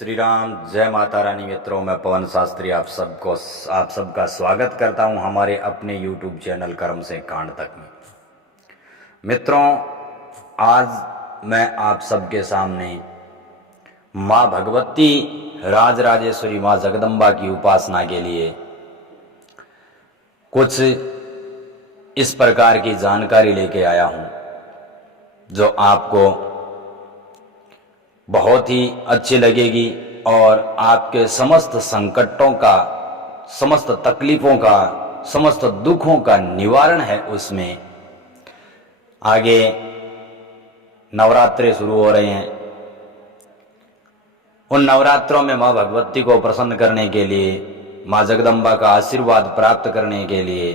श्री राम, जय माता रानी। मित्रों, मैं पवन शास्त्री आप सबका स्वागत करता हूं हमारे अपने YouTube चैनल कर्म से कांड तक में। मित्रों, आज मैं आप सबके सामने माँ भगवती राजराजेश्वरी माँ जगदम्बा की उपासना के लिए कुछ इस प्रकार की जानकारी लेके आया हूं जो आपको बहुत ही अच्छी लगेगी और आपके समस्त संकटों का, समस्त तकलीफों का, समस्त दुखों का निवारण है। उसमें आगे नवरात्रे शुरू हो रहे हैं। उन नवरात्रों में माँ भगवती को प्रसन्न करने के लिए, माँ जगदम्बा का आशीर्वाद प्राप्त करने के लिए,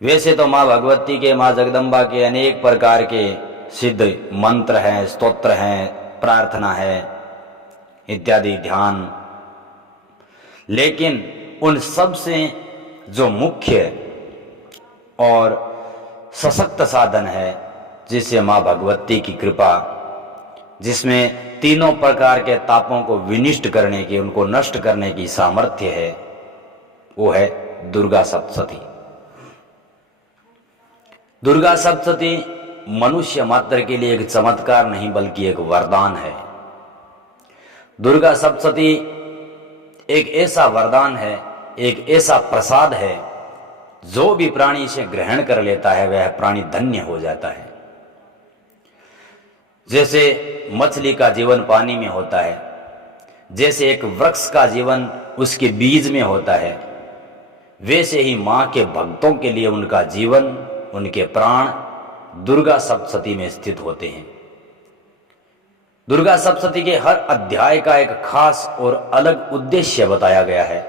वैसे तो माँ भगवती के, माँ जगदम्बा के अनेक प्रकार के सिद्ध मंत्र हैं, स्तोत्र हैं, प्रार्थना है इत्यादि ध्यान, लेकिन उन सब से जो मुख्य और सशक्त साधन है, जिससे माँ भगवती की कृपा, जिसमें तीनों प्रकार के तापों को विनिष्ट करने की, उनको नष्ट करने की सामर्थ्य है, वो है दुर्गा सप्तशती। दुर्गा सप्तशती मनुष्य मात्र के लिए एक चमत्कार नहीं बल्कि एक वरदान है। दुर्गा सप्तशती एक ऐसा वरदान है, एक ऐसा प्रसाद है, जो भी प्राणी इसे ग्रहण कर लेता है वह प्राणी धन्य हो जाता है। जैसे मछली का जीवन पानी में होता है, जैसे एक वृक्ष का जीवन उसके बीज में होता है, वैसे ही मां के भक्तों के लिए उनका जीवन, उनके प्राण दुर्गा सप्तशती में स्थित होते हैं। दुर्गा सप्तशती के हर अध्याय का एक खास और अलग उद्देश्य बताया गया है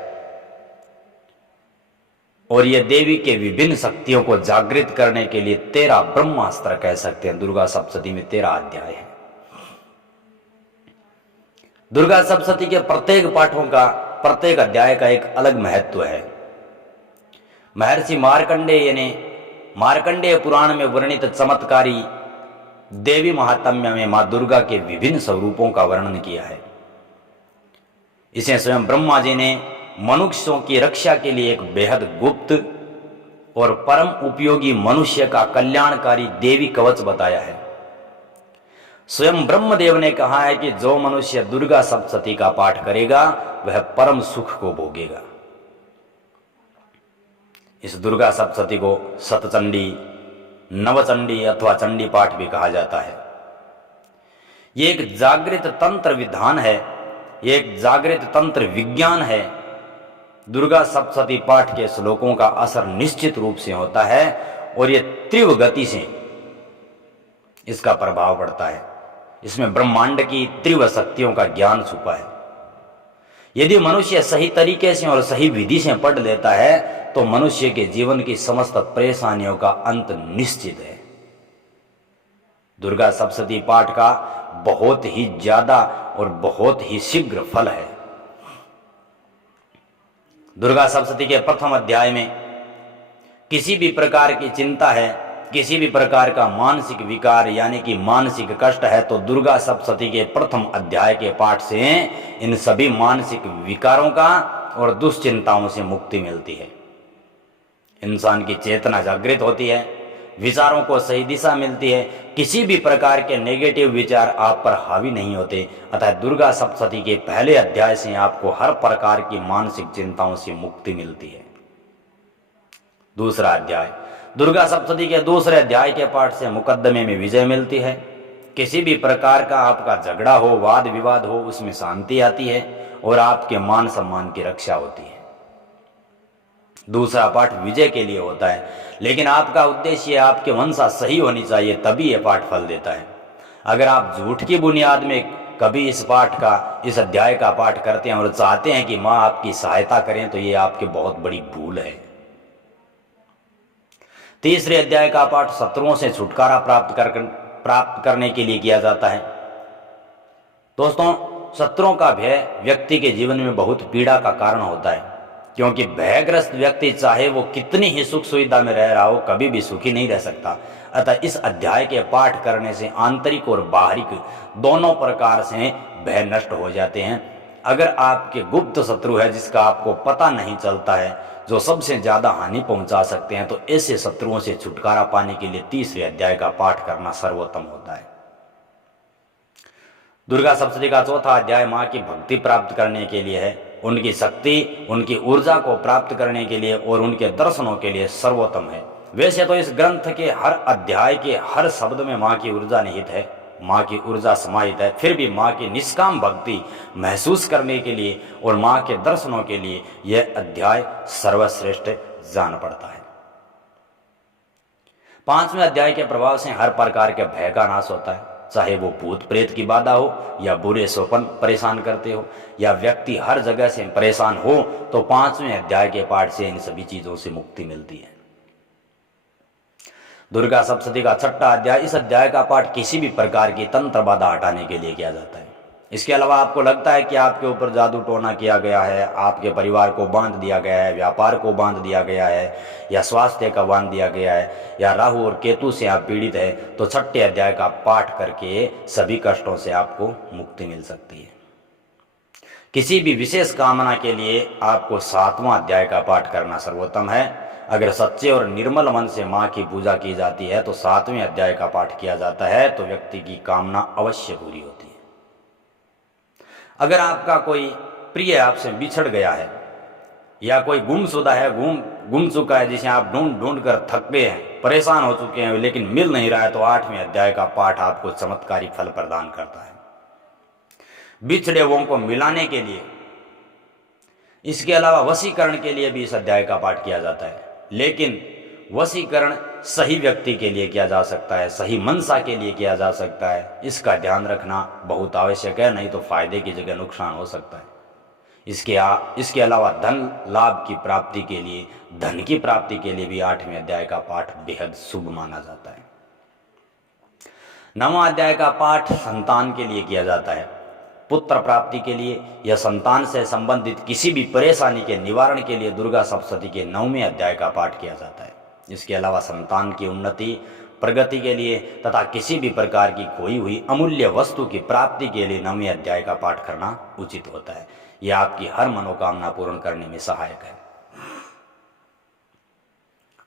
और यह देवी के विभिन्न शक्तियों को जागृत करने के लिए 13 ब्रह्मास्त्र कह सकते हैं। दुर्गा सप्तशती में 13 अध्याय हैं। दुर्गा सप्तशती के प्रत्येक पाठों का, प्रत्येक अध्याय का एक अलग महत्व है। महर्षि मार्कंडेय ने मार्कंडेय पुराण में वर्णित चमत्कारी देवी महात्म्य में मां दुर्गा के विभिन्न स्वरूपों का वर्णन किया है। इसे स्वयं ब्रह्मा जी ने मनुष्यों की रक्षा के लिए एक बेहद गुप्त और परम उपयोगी मनुष्य का कल्याणकारी देवी कवच बताया है। स्वयं ब्रह्मदेव ने कहा है कि जो मनुष्य दुर्गा सप्तशती का पाठ करेगा वह परम सुख को भोगेगा। इस दुर्गा सप्तशती को सतचंडी, नवचंडी अथवा चंडी पाठ भी कहा जाता है। ये एक जागृत तंत्र विधान है, ये एक जागृत तंत्र विज्ञान है। दुर्गा सप्तशती पाठ के श्लोकों का असर निश्चित रूप से होता है और ये तीव्र गति से इसका प्रभाव पड़ता है। इसमें ब्रह्मांड की तीव्र शक्तियों का ज्ञान छुपा है। यदि मनुष्य सही तरीके से और सही विधि से पढ़ लेता है तो मनुष्य के जीवन की समस्त परेशानियों का अंत निश्चित है। दुर्गा सप्तशती पाठ का बहुत ही ज्यादा और बहुत ही शीघ्र फल है। दुर्गा सप्तशती के प्रथम अध्याय में किसी भी प्रकार की चिंता है, किसी भी प्रकार का मानसिक विकार यानी कि मानसिक कष्ट है, तो दुर्गा सप्तशती के प्रथम अध्याय के पाठ से इन सभी मानसिक विकारों का और दुश्चिंताओं से मुक्ति मिलती है। इंसान की चेतना जागृत होती है, विचारों को सही दिशा मिलती है, किसी भी प्रकार के नेगेटिव विचार आप पर हावी नहीं होते। अतः दुर्गा सप्तशती के पहले अध्याय से आपको हर प्रकार की मानसिक चिंताओं से मुक्ति मिलती है। दूसरा अध्याय, दुर्गा सप्तशती के दूसरे अध्याय के पाठ से मुकदमे में विजय मिलती है। किसी भी प्रकार का आपका झगड़ा हो, वाद विवाद हो, उसमें शांति आती है और आपके मान सम्मान की रक्षा होती है। दूसरा पाठ विजय के लिए होता है, लेकिन आपका उद्देश्य, आपके मंशा सही होनी चाहिए, तभी यह पाठ फल देता है। अगर आप झूठ की बुनियाद में कभी इस पाठ का, इस अध्याय का पाठ करते हैं और चाहते हैं कि माँ आपकी सहायता करें, तो ये आपकी बहुत बड़ी भूल है। तीसरे अध्याय का पाठ शत्रुओं से छुटकारा प्राप्त करने के लिए किया जाता है। दोस्तों, शत्रुओं का भय व्यक्ति के जीवन में बहुत पीड़ा का कारण होता है। क्योंकि भयग्रस्त व्यक्ति चाहे वो कितनी ही सुख सुविधा में रह रहा हो, कभी भी सुखी नहीं रह सकता। अतः इस अध्याय के पाठ करने से आंतरिक और बाहरिक दोनों प्रकार से भय नष्ट हो जाते हैं। अगर आपके गुप्त शत्रु है जिसका आपको पता नहीं चलता है, जो सबसे ज्यादा हानि पहुंचा सकते हैं, तो ऐसे शत्रुओं से छुटकारा पाने के लिए तीसरे अध्याय का पाठ करना सर्वोत्तम होता है। दुर्गा सप्तशती का चौथा अध्याय माँ की भक्ति प्राप्त करने के लिए है, उनकी शक्ति, उनकी ऊर्जा को प्राप्त करने के लिए और उनके दर्शनों के लिए सर्वोत्तम है। वैसे तो इस ग्रंथ के हर अध्याय के हर शब्द में माँ की ऊर्जा निहित है, माँ की ऊर्जा समाहित है, फिर भी माँ की निष्काम भक्ति महसूस करने के लिए और माँ के दर्शनों के लिए यह अध्याय सर्वश्रेष्ठ जान पड़ता है। 5वें अध्याय के प्रभाव से हर प्रकार के भय का नाश होता है, चाहे वो भूत प्रेत की बाधा हो या बुरे स्वप्न परेशान करते हो या व्यक्ति हर जगह से परेशान हो, तो 5वें अध्याय के पाठ से इन सभी चीजों से मुक्ति मिलती है। दुर्गा सप्तशती का छठा अध्याय, इस अध्याय का पाठ किसी भी प्रकार की तंत्र बाधा हटाने के लिए किया जाता है। इसके अलावा आपको लगता है कि आपके ऊपर जादू टोना किया गया है, आपके परिवार को बांध दिया गया है, व्यापार को बांध दिया गया है या स्वास्थ्य का बांध दिया गया है या राहु और केतु से आप पीड़ित है, तो छठे अध्याय का पाठ करके सभी कष्टों से आपको मुक्ति मिल सकती है। किसी भी विशेष कामना के लिए आपको 7वां अध्याय का पाठ करना सर्वोत्तम है। अगर सच्चे और निर्मल मन से माँ की पूजा की जाती है तो 7वें अध्याय का पाठ किया जाता है तो व्यक्ति की कामना अवश्य पूरी होती है। अगर आपका कोई प्रिय आपसे बिछड़ गया है या कोई गुमशुदा है, गुम चुका है, जिसे आप ढूंढ ढूंढ कर थक गए हैं, परेशान हो चुके हैं, लेकिन मिल नहीं रहा है, तो 8वें अध्याय का पाठ आपको चमत्कारी फल प्रदान करता है बिछड़े हुओं को मिलाने के लिए। इसके अलावा वशीकरण के लिए भी इस अध्याय का पाठ किया जाता है, लेकिन वशीकरण सही व्यक्ति के लिए किया जा सकता है, सही मनसा के लिए किया जा सकता है। इसका ध्यान रखना बहुत आवश्यक है, नहीं तो फायदे की जगह नुकसान हो सकता है। इसके अलावा धन लाभ की प्राप्ति के लिए, धन की प्राप्ति के लिए भी 8वें अध्याय का पाठ बेहद शुभ माना जाता है। 9वां अध्याय का पाठ संतान के लिए किया जाता है, पुत्र प्राप्ति के लिए या संतान से संबंधित किसी भी परेशानी के निवारण के लिए दुर्गा सप्तशती के 9वें अध्याय का पाठ किया जाता है। इसके अलावा संतान की उन्नति, प्रगति के लिए तथा किसी भी प्रकार की खोई हुई अमूल्य वस्तु की प्राप्ति के लिए 9वें अध्याय का पाठ करना उचित होता है। यह आपकी हर मनोकामना पूर्ण करने में सहायक है।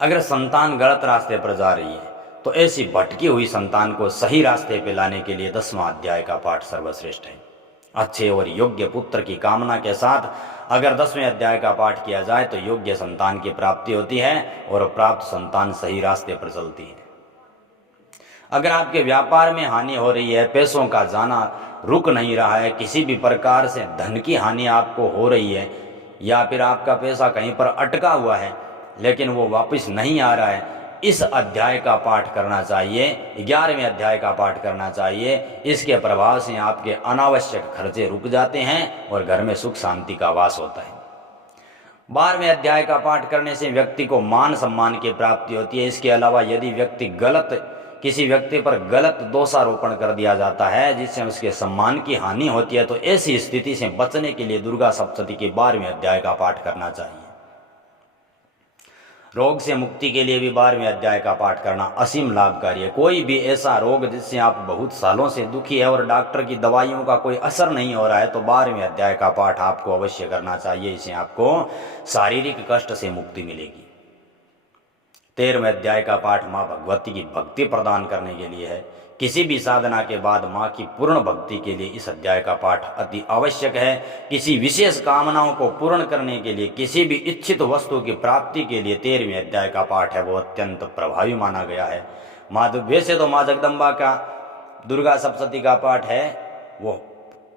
अगर संतान गलत रास्ते पर जा रही है तो ऐसी भटकी हुई संतान को सही रास्ते पर लाने के लिए 10वां अध्याय का पाठ सर्वश्रेष्ठ है। अच्छे और योग्य पुत्र की कामना के साथ अगर 10वें अध्याय का पाठ किया जाए तो योग्य संतान की प्राप्ति होती है और प्राप्त संतान सही रास्ते पर चलती है। अगर आपके व्यापार में हानि हो रही है, पैसों का जाना रुक नहीं रहा है, किसी भी प्रकार से धन की हानि आपको हो रही है या फिर आपका पैसा कहीं पर अटका हुआ है लेकिन वो वापस नहीं आ रहा है, इस अध्याय का पाठ करना चाहिए, 11वें अध्याय का पाठ करना चाहिए। इसके प्रभाव से आपके अनावश्यक खर्चे रुक जाते हैं और घर में सुख शांति का वास होता है। 12वें अध्याय का पाठ करने से व्यक्ति को मान सम्मान की प्राप्ति होती है। इसके अलावा यदि किसी व्यक्ति पर गलत दोषारोपण कर दिया जाता है जिससे उसके सम्मान की हानि होती है, तो ऐसी स्थिति से बचने के लिए दुर्गा सप्तशती के 12वें अध्याय का पाठ करना चाहिए। रोग से मुक्ति के लिए भी 12वें अध्याय का पाठ करना असीम लाभकारी है। कोई भी ऐसा रोग जिससे आप बहुत सालों से दुखी है और डॉक्टर की दवाइयों का कोई असर नहीं हो रहा है, तो 12वें अध्याय का पाठ आपको अवश्य करना चाहिए। इससे आपको शारीरिक कष्ट से मुक्ति मिलेगी। 13वें अध्याय का पाठ माँ भगवती की भक्ति प्रदान करने के लिए है। किसी भी साधना के बाद माँ की पूर्ण भक्ति के लिए इस अध्याय का पाठ अति आवश्यक है। किसी विशेष कामनाओं को पूर्ण करने के लिए, किसी भी इच्छित वस्तु की प्राप्ति के लिए 13वें अध्याय का पाठ है वो अत्यंत प्रभावी माना गया है। वैसे तो माँ जगदम्बा का दुर्गा सप्तशती का पाठ है वो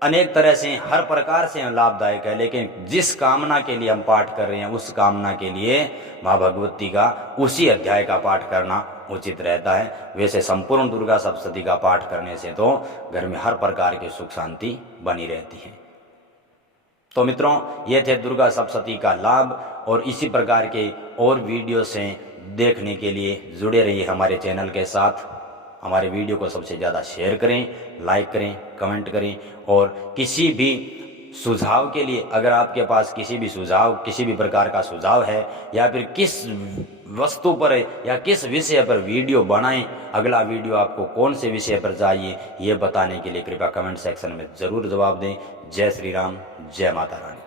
अनेक तरह से हर प्रकार से लाभदायक है, लेकिन जिस कामना के लिए हम पाठ कर रहे हैं उस कामना के लिए माँ भगवती का उसी अध्याय का पाठ करना उचित रहता है। वैसे संपूर्ण दुर्गा सप्तशती का पाठ करने से तो घर में हर प्रकार की सुख शांति बनी रहती है। तो मित्रों, ये थे दुर्गा सप्तशती का लाभ, और इसी प्रकार के और वीडियो से देखने के लिए जुड़े रहिए हमारे चैनल के साथ। हमारे वीडियो को सबसे ज़्यादा शेयर करें, लाइक करें, कमेंट करें, और किसी भी सुझाव के लिए, अगर आपके पास किसी भी सुझाव, किसी भी प्रकार का सुझाव है, या फिर किस वस्तु पर या किस विषय पर वीडियो बनाएं, अगला वीडियो आपको कौन से विषय पर चाहिए, ये बताने के लिए कृपया कमेंट सेक्शन में ज़रूर जवाब दें। जय श्री राम, जय माता रानी।